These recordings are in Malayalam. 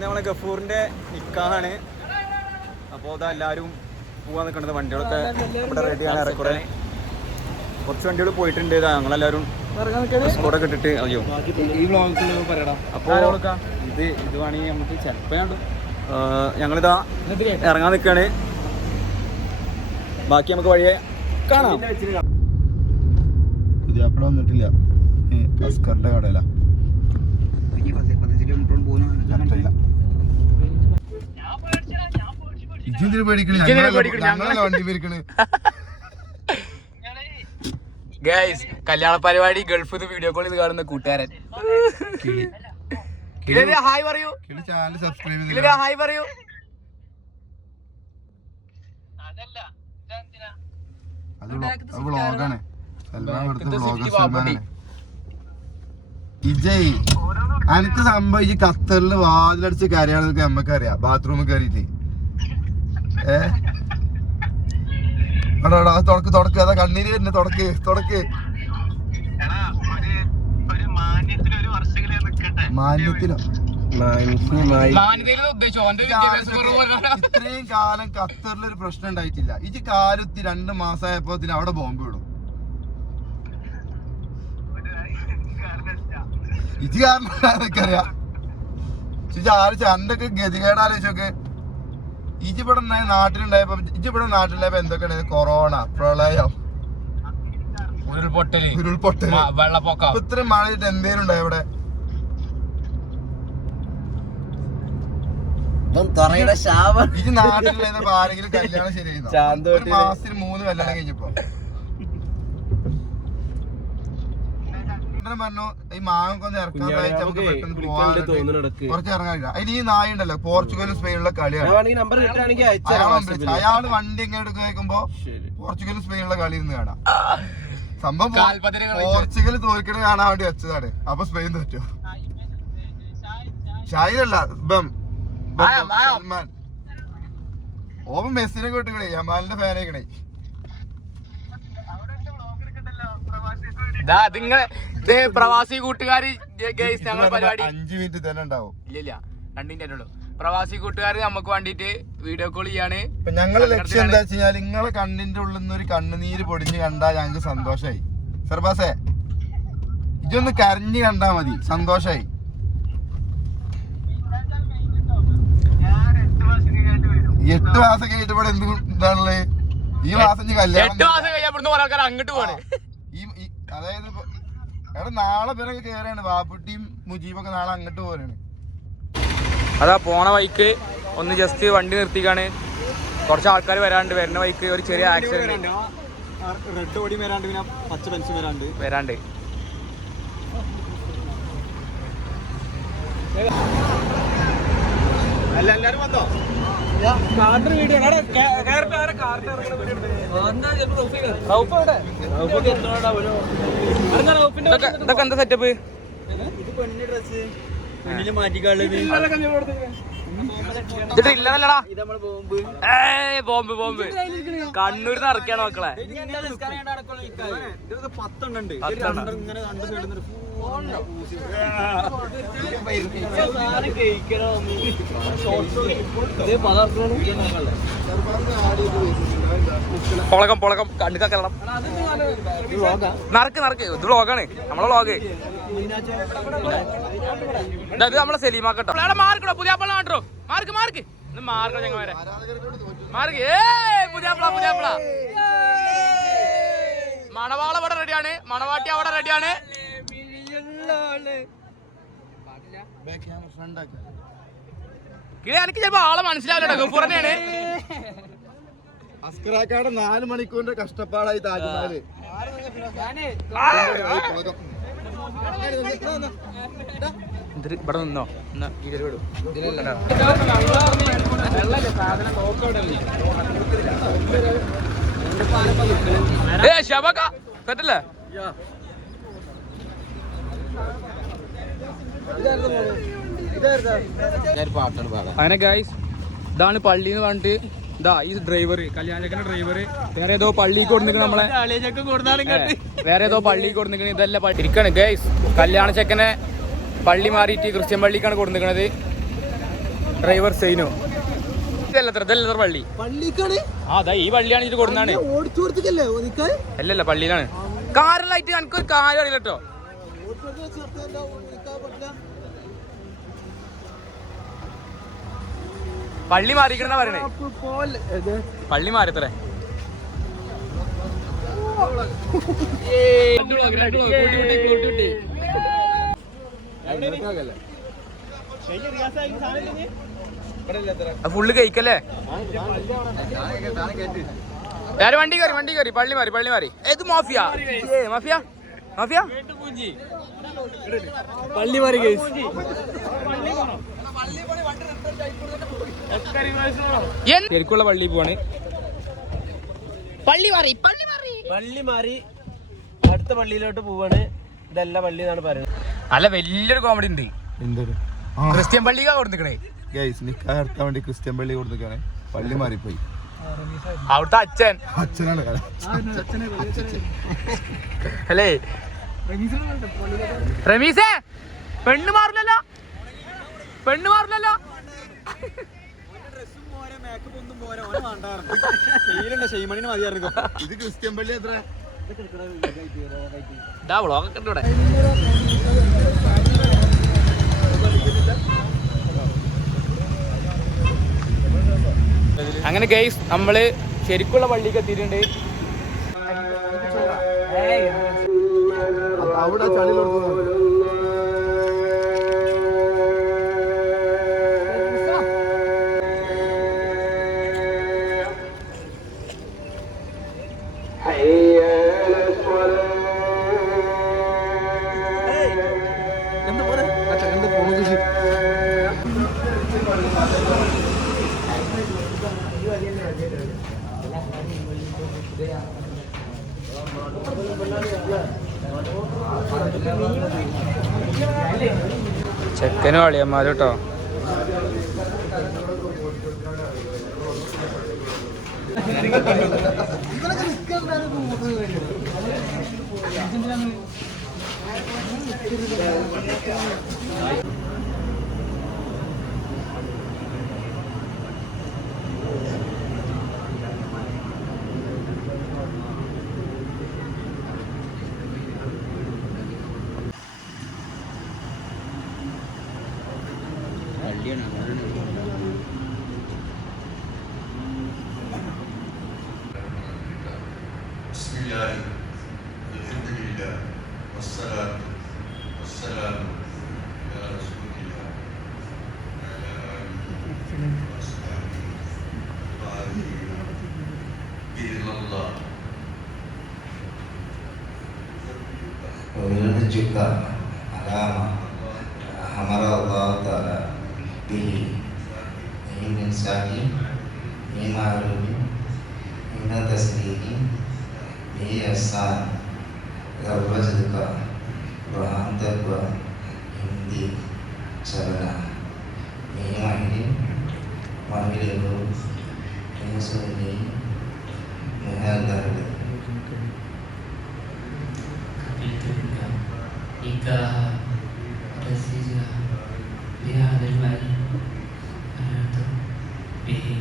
ഇന്ന് നമ്മളെ ഗഫൂറിന്റെ നിക്കാഹാണ്. അപ്പോൾ ഇതാ എല്ലാവരും പോകാൻ നിൽക്കുന്നത്. വണ്ടികളൊക്കെ ഇവിടെ റെഡിയാണ്. ഏറെക്കുറെ കുറച്ച് വണ്ടികൾ പോയിട്ടുണ്ട്. ഞങ്ങളെല്ലാവരും സ്കോഡൊക്കെ ഇട്ടിട്ട് അയ്യോ ഈ വ്ളോഗിൽ പറയടാ. അപ്പോൾ ഇത് വേണമെങ്കിൽ നമുക്ക് ചിലപ്പോൾ ഞങ്ങളിതാ ഇറങ്ങാൻ നിൽക്കുകയാണ്. ബാക്കി നമുക്ക് വഴിയെ കാണാം. പുതിയാപ്പിള വന്നിട്ടില്ല. അസ്കറിന്റെ കടയില വണ്ടി പേരിക്കണ്. ഗൈസ് കല്യാണ പരിപാടി ഗൾഫിൽ വീഡിയോ കോൾ ചെയ്ത് കാണുന്ന കൂട്ടുകാരൻ. ഹായ് പറയൂ. ചാനൽ സബ്സ്ക്രൈബ് ചെയ്ത് ഹായ് പറയൂ. അത് വ്ളോഗാണ്. സൽമാൻ ഇവിടുത്തെ വ്ളോഗർ സൽമാനാണ്. ഇജയ് എനിക്ക് സംഭവിച്ച് ഖത്തറിൽ വാതിലടിച്ച് കരയാണെന്നൊക്കെ നമ്മക്കറിയാം. ബാത്റൂമിൽ കയറിയിട്ട് തുടക്ക് അതാ കണ്ണീര് തന്നെ തുടക്ക് മാന്യത്തിനോ ഇത്രയും കാലം ഖത്തറിൽ ഒരു പ്രശ്നം ഉണ്ടായിട്ടില്ല. ഇത് കാലത്തി 2 മാസമായപ്പോ അവിടെ ബോംബ് വിടും. ഇത് കാരണം എനിക്കറിയാം. ചണ്ടൊക്കെ ഗതികേടാലോചിച്ചൊക്കെ ഇവിടെ നാട്ടിലുണ്ടായപ്പോ എന്തൊക്കെയാണ്? കൊറോണ, പ്രളയം, ഉരുൾപൊട്ടല്, വെള്ളപ്പൊക്കം. ഇത്രയും മഴ എന്തേലും ഉണ്ടായി ഇവിടെ? ഇത് നാട്ടിലുണ്ടായിരുന്നപ്പോ ആരെങ്കിലും കല്യാണം ശരിയായിരുന്നു. ഒരു മാസത്തിന് 3 കല്യാണം കഴിഞ്ഞപ്പോ പറഞ്ഞു ഈ മാങ്ങൊന്ന് ഇറക്കാൻ കുറച്ച് ഇറങ്ങാൻ. അതിന് ഈ നായ ഉണ്ടല്ലോ, പോർച്ചുഗലും സ്പെയിനുള്ള കളിയാണ്. അയാള് വണ്ടി ഇങ്ങനെ എടുക്കാൻ നോക്കുമ്പോ പോർച്ചുഗലും സ്പെയിനുള്ള കളി ഇരുന്ന് കാണാം. സംഭവം പോർച്ചുഗൽ തോൽക്കണ കാണാൻ വേണ്ടി വെച്ചതാണ്. അപ്പൊ സ്പെയിൻ തോറ്റു. ഷാഹിദല്ല, സൽമാൻ. ഓപ്പൻ മെസ്സിനെ കിട്ടണേ, യമാലിന്റെ ഫാനായിക്കണേ. പ്രവാസി കൂട്ടുകാര് ഞങ്ങൾ പരിപാടി 5 മിനിറ്റ് തന്നെ ഉണ്ടാവും. ഇല്ല 2 മിനിറ്റ് ഉള്ളൂ. പ്രവാസി കൂട്ടുകാര് നമുക്ക് വേണ്ടിട്ട് വീഡിയോ കോൾ ചെയ്യാണ്. ഞങ്ങളെ ലക്ഷ്യം എന്താ വെച്ച് കഴിഞ്ഞാൽ നിങ്ങളെ കണ്ണിന്റെ ഉള്ളിൽ നിന്ന് ഒരു കണ്ണുനീര് പൊടിഞ്ഞ് കണ്ടാൽ ഞങ്ങൾക്ക് സന്തോഷായി. സർബാസേ ഇതൊന്ന് കരഞ്ഞ് കണ്ടാ മതി, സന്തോഷായി. എട്ട് മാസം കഴിഞ്ഞിട്ട് ഇവിടെ എന്താണുള്ളത്? ഈ മാസം കല്യാണം. അങ്ങോട്ട് പോണേ. അതായത് എവിടെ നാളെ പേരൊക്കെ കയറാണ്. ബാബുട്ടിയും മുജീബൊക്കെ നാളെ അങ്ങോട്ട് പോരാണ്. അതാ പോണ വഴിക്ക് ഒന്ന് ജസ്റ്റ് വണ്ടി നിർത്തിക്കാണ്. കുറച്ച് ആൾക്കാർ വരാണ്ട്. വരുന്ന വഴിക്ക് ഒരു ചെറിയ ആക്സിഡന്റ്. റെഡ് ഓടി വരാണ്ട്, പിന്നെ പച്ച പെൻഷൻ വരാണ്ട്. എല്ലാരും വന്നോ? ഇതൊക്കെ എന്താ സെറ്റപ്പ്? ഇല്ലല്ലടാ, ബോംബ് കണ്ണൂരിന്ന് ഇറക്കിയാണ് മക്കളെ. 10 പൊളകം കണ്ണുക്കൊക്കെ നടക്ക്. ഇത് വ്ളോഗാണ്, നമ്മളെ വ്ളോഗ്. ഇത് നമ്മളെ സലീമാക്കട്ടോ. മാർക്കോ പുതിയ മാർക്കോ ഞങ്ങൾ പുതിയ മണവാള ഇവിടെ റെഡിയാണ്, മണവാട്ടി അവിടെ റെഡിയാണ്. എനിക്ക് ചിലപ്പോ ആളെ മനസ്സിലാവില്ല. ഗഫൂർ തന്നെയാണ്. അസ്കറാക്കാട് 4 മണിക്കൂറിന്റെ കഷ്ടപ്പാടായി താജ്മഹല്. ഇവിടെ നിന്നോ സെറ്റല്ലേ? അങ്ങനെ ഗൈസ് ഇതാണ് പള്ളി എന്ന് പറഞ്ഞിട്ട്. ഇതാ ഈ ഡ്രൈവർ, കല്യാണച്ചക്കന്റെ ഡ്രൈവർ വേറെ ഏതോ പള്ളി കൊടുത്തിരിക്കണ. നമ്മളെ വേറെ ഏതോ പള്ളി കൊടുത്തിരിക്കണ. ഇതല്ല ഇരിക്കണ് ഗൈസ്. കല്യാണച്ചക്കനെ പള്ളി മാറിയിട്ട് ക്രിസ്ത്യൻ പള്ളിക്കാണ് കൊടുത്തിരിക്കണത്. ഡ്രൈവർ സൈനോ. ഇതല്ല പള്ളി. അതാ ഈ പള്ളിയാണ് ഇത് കൊടുന്നാണ്. അല്ലല്ല പള്ളിയിലാണ്. കാറിലായിട്ട് എനിക്കൊരു കാര്യം അറിയില്ല കേട്ടോ. പള്ളി മാറിക്കണെന്നാ പറയണേ. പള്ളി മാറിയത്രേ. ഫുള്ള് കഴിക്കല്ലേ. വണ്ടി കയറി പള്ളി മാറി. ഏത് മാഫിയ മാഫിയ മാഫിയ പള്ളി മാറി. ശരിക്കുള്ള പള്ളി പോവാണ്. പള്ളി മാറി അടുത്ത പള്ളിയിലോട്ട് പോവാണ്. ഇതല്ല പള്ളി എന്നാണ് പറയുന്നത്. അല്ല വലിയൊരു കോമഡി ഉണ്ട്. ക്രിസ്ത്യൻ പള്ളിക്കാ കൊടുക്കണേ. നിക്കാൻ വേണ്ടി ക്രിസ്ത്യൻ പള്ളി കൊടുക്കാണ്. പള്ളി മാറിപ്പോയി. അവിടുത്തെ അച്ഛനാണ് അല്ലേ. റമീസേ പെണ്ണ് മാറില്ലല്ലോ. ഇത് ക്രിസ്ത്യൻ പള്ളി എത്ര അങ്ങനെ ഗൈസ് നമ്മള് ശരിക്കുള്ള പള്ളിക്ക് എത്തിയിട്ടുണ്ട്. അവിടെ ചളി ചെക്കനും അളിയന്മാരും കേട്ടോ. juga agama amara Allah Ta'ala bihi min insani min ma'rufin min tasdiqin bi ihsan garwajka wa anta wa indi sarana bi mahdi mahdilu insani muhadar nikah resija bihadha al-mali anatu bihi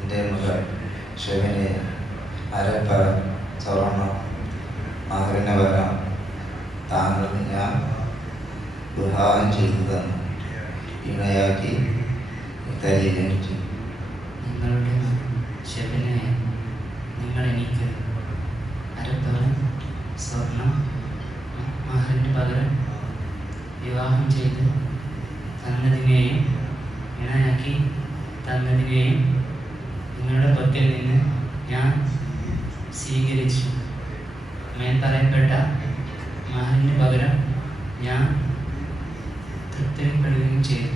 inde magar shevene arapa sawarna maharina vara taangalnya buhaan ചെയ്തത് ഇണയാക്കി തരികയാണ്. നിങ്ങളുടെ ശവനെ നിങ്ങൾ എനിക്ക് അരപ്പവൻ സ്വർണം മഹറിന് പകരം വിവാഹം ചെയ്ത് തന്നതിനെയും ഇണയാക്കി തന്നതിനെയും നിങ്ങളുടെ പക്കൽ നിന്ന് ഞാൻ സ്വീകരിച്ചു. മേൽപ്പറയപ്പെട്ട മഹറിന് പകരം ഞാൻ തൃപ്തിപ്പെടുകയും ചെയ്തു.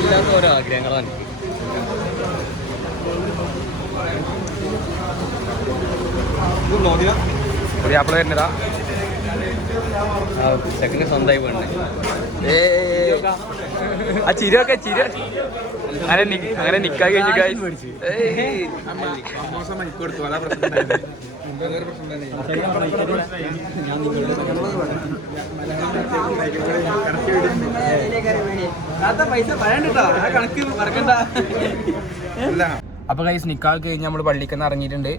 ഇല്ലാത്ത ഓരോ ആഗ്രഹങ്ങളാണ്. പുതിയാപ്പിള വരുന്നതാ ചെക്കന് സ്വന്തമായി വേണ്ടേ ആ ചിരൊക്കെ ചിര അങ്ങനെ നിക്കാൻ കഴിഞ്ഞു guys. അപ്പൊ ഗൈസ് നിക്കാഹ് കഴിഞ്ഞ് നമ്മള് പള്ളിക്ക് ഇറങ്ങിയിട്ടുണ്ട്.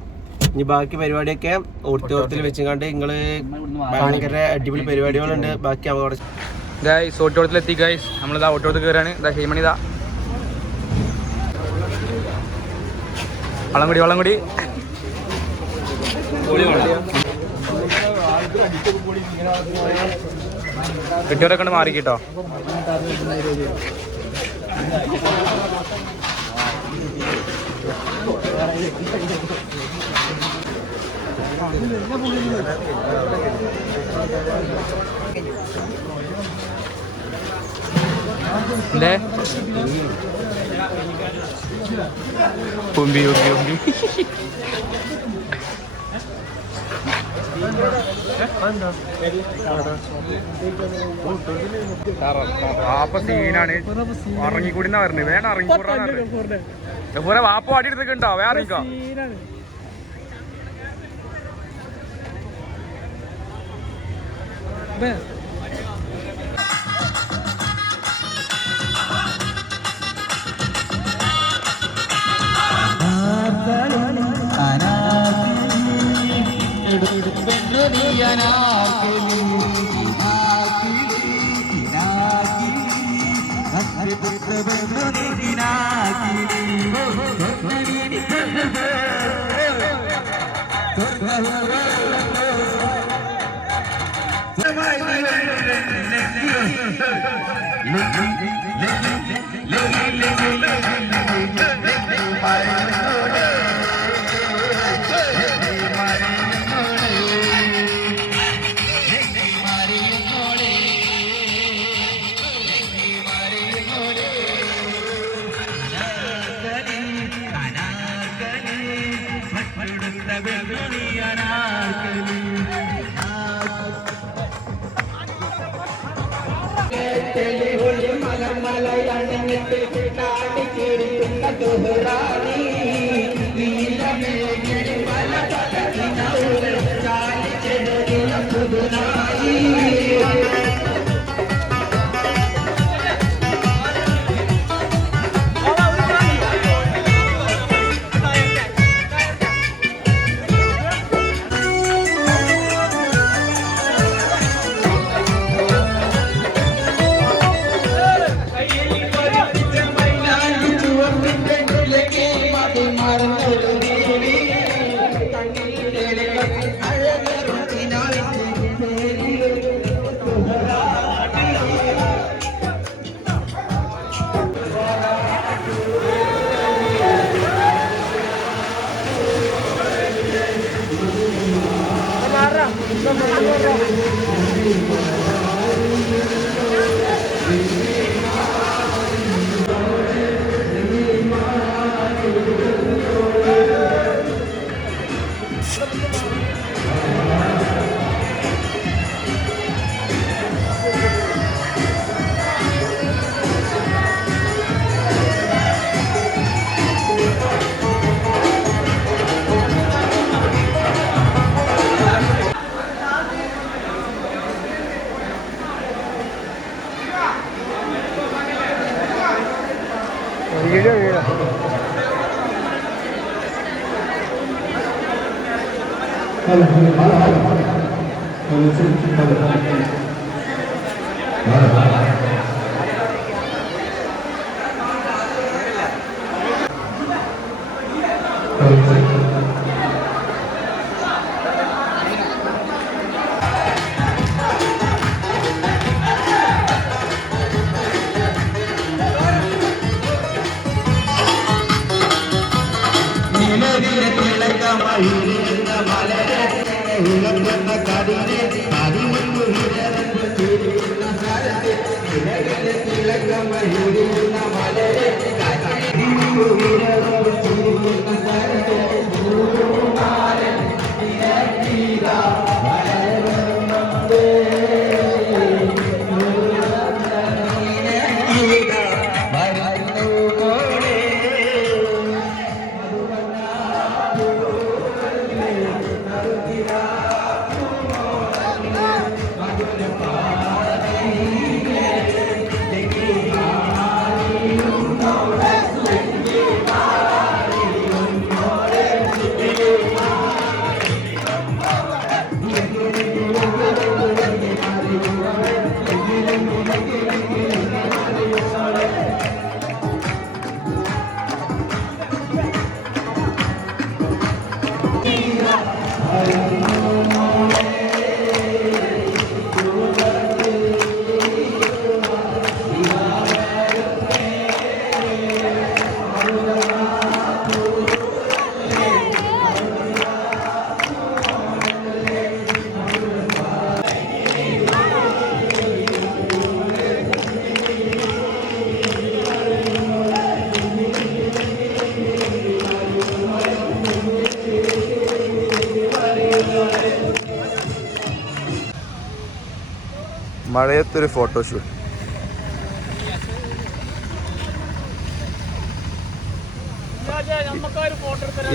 ഇനി ബാക്കി പരിപാടിയൊക്കെ ഓഡിറ്റോറിയത്തിൽ വെച്ചുകൊണ്ട് നിങ്ങള് ഭയങ്കര അടിപൊളി പരിപാടികളുണ്ട്. ബാക്കി അവിടെ ഗൈസ് ഓഡിറ്റോറിയത്തിൽ എത്തി ഗൈസ്. നമ്മളിതാ ഓഡിറ്റോറിയത്തിൽ കയറാണ്. ഇതാ ഷെയ്മണി ഇതാ വള്ളം കൂടി കെട്ടിയവരൊക്കെ കൊണ്ട് മാറി കേട്ടോ. എന്തേ ഉമ്പി വാപ്പ സീനാണ്. ഇറങ്ങിക്കൂടിന്നാ പറഞ്ഞത്. വേണ്ട ഇറങ്ങിക്കൂടാ വാപ്പ വാടി എടുത്തിട്ടുണ്ടോ? വേറെ ഇറങ്ങിക്കോ. ൂര മഴയത്തൊരു ഫോട്ടോഷൂട്ട്.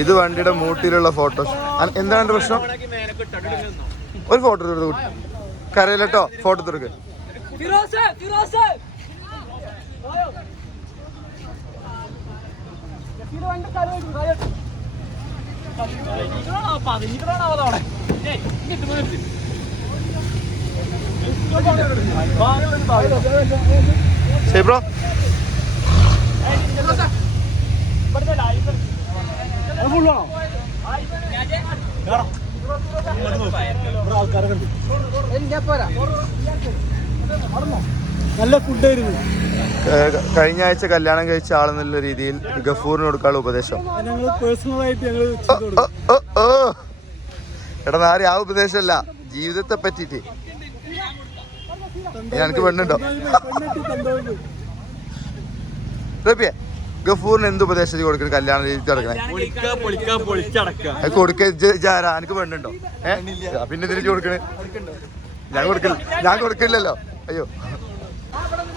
ഇത് വണ്ടിയുടെ മൂട്ടിലുള്ള ഫോട്ടോഷൂട്ട്. എന്താണ് പ്രശ്നം? ഒരു ഫോട്ടോ എടുത്ത് കരയിലട്ടോ ഫോട്ടോ എടുത്ത്. ശരി ബ്രോ. നല്ല ഫുഡായിരുന്നു. കഴിഞ്ഞ ആഴ്ച കല്യാണം കഴിച്ച ആളെന്നുള്ള രീതിയിൽ ഗഫൂറിന് കൊടുക്കാനുള്ള ഉപദേശം. ഞങ്ങൾ പേഴ്സണലായിട്ട് എടാ നാരി ആ ഉപദേശമല്ല, ജീവിതത്തെ പറ്റിട്ട്. എനിക്ക് പെണ്ണുണ്ടോ? റബിയെ, ഗഫൂറിന് എന്ത് ഉപദേശം കൊടുക്കണം കല്യാണം രീതി കിടക്കണേ? കൊടുക്കാരാ? എനിക്ക് പെണ്ണുണ്ടോ? പിന്നെ തിരിച്ചു കൊടുക്കണേ? ഞാൻ കൊടുക്കില്ലല്ലോ. അയ്യോ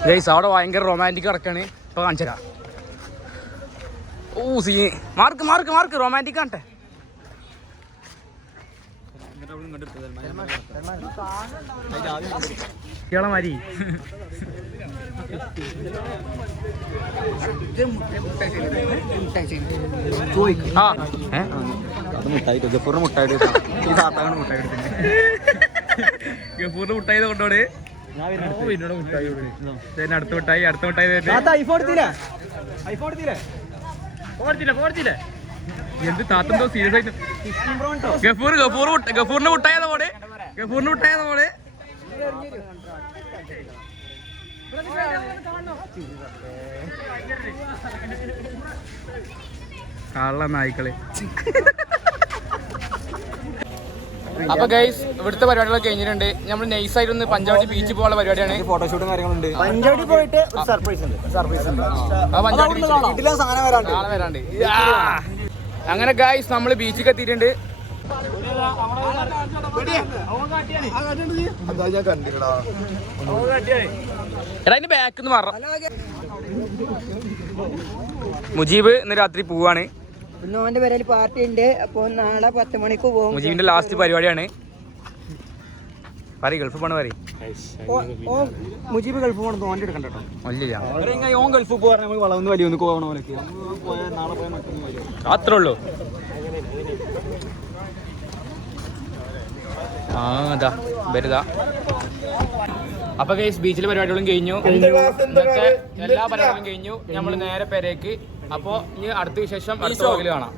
ഗൈസ്, അവിടെ ഭയങ്കര റൊമാൻറ്റിക് കിടക്കാണ്. ഇപ്പൊ കാണിച്ചരാ. Oh see mark mark mark romantic ആണ്ടെ. മരി ഗഫൂറിന് മുട്ടായിട്ട് ഗഫൂറിന് മുട്ടായി കൊണ്ടോട്. അടുത്ത മിഠായി അടുത്ത മിഠായി എന്ത് താത്തന്തോ സീരിയസ് ആയിട്ട്. ഗഫൂറിന് മുട്ടായത് പോടെ. ഗഫൂറിന് മുട്ടായത് പോടെ. കള്ള നായ്ക്കള്. അപ്പൊ ഗൈസ്, ഇവിടുത്തെ പരിപാടികളൊക്കെ കഴിഞ്ഞിട്ടുണ്ട്. നമ്മൾ നൈസായിട്ട് ഒന്ന് പഞ്ചാബി ബീച്ചിൽ പോകാനുള്ള പരിപാടിയാണ്. ഫോട്ടോഷൂട്ടും കാര്യങ്ങളുണ്ട്. പഞ്ചാബി പോയിട്ട് സർപ്രൈസ് ഉണ്ട്. നാളെ വരാണ്ട്. അങ്ങനെ ഗൈസ്, നമ്മള് ബീച്ചിൽ എത്തിയിട്ടുണ്ട്. എടാ അതിന്റെ ബാക്ക് എന്ന് പറ. മുജീബ് ഇന്ന് രാത്രി പോവാണ്. ഓന്റെ പേരിൽ പാർട്ടി ഉണ്ട്. അപ്പൊ നാളെ 10 മണിക്ക് പോകും. മുജീബിന്റെ ലാസ്റ്റ് പരിപാടിയാണ്. പറ ഗൾഫ് പോണ പറ. മുജീബ് ഗൾഫ് പോകണം തോന്നി എടുക്കണ്ടോ? ഓൻ ഗൾഫ് പോകാൻ നമുക്ക് വളർന്ന് വലിയൊന്ന് പോകണ പോലൊക്കെ നാളെ പോയാൽ മറ്റൊന്നും അത്രേ ഉള്ളൂ. ആ അതാ വരുതാ. അപ്പൊ ഗൈസ്, ബീച്ചിലെ പരിപാടികളും കഴിഞ്ഞു. ഇന്നത്തെ എല്ലാ പരിപാടികളും കഴിഞ്ഞു. നമ്മൾ നേരെ പെരേക്ക്. അപ്പൊ ഇനി അടുത്ത വിശേഷം അടുത്ത വ്ലോഗിൽ കാണാം.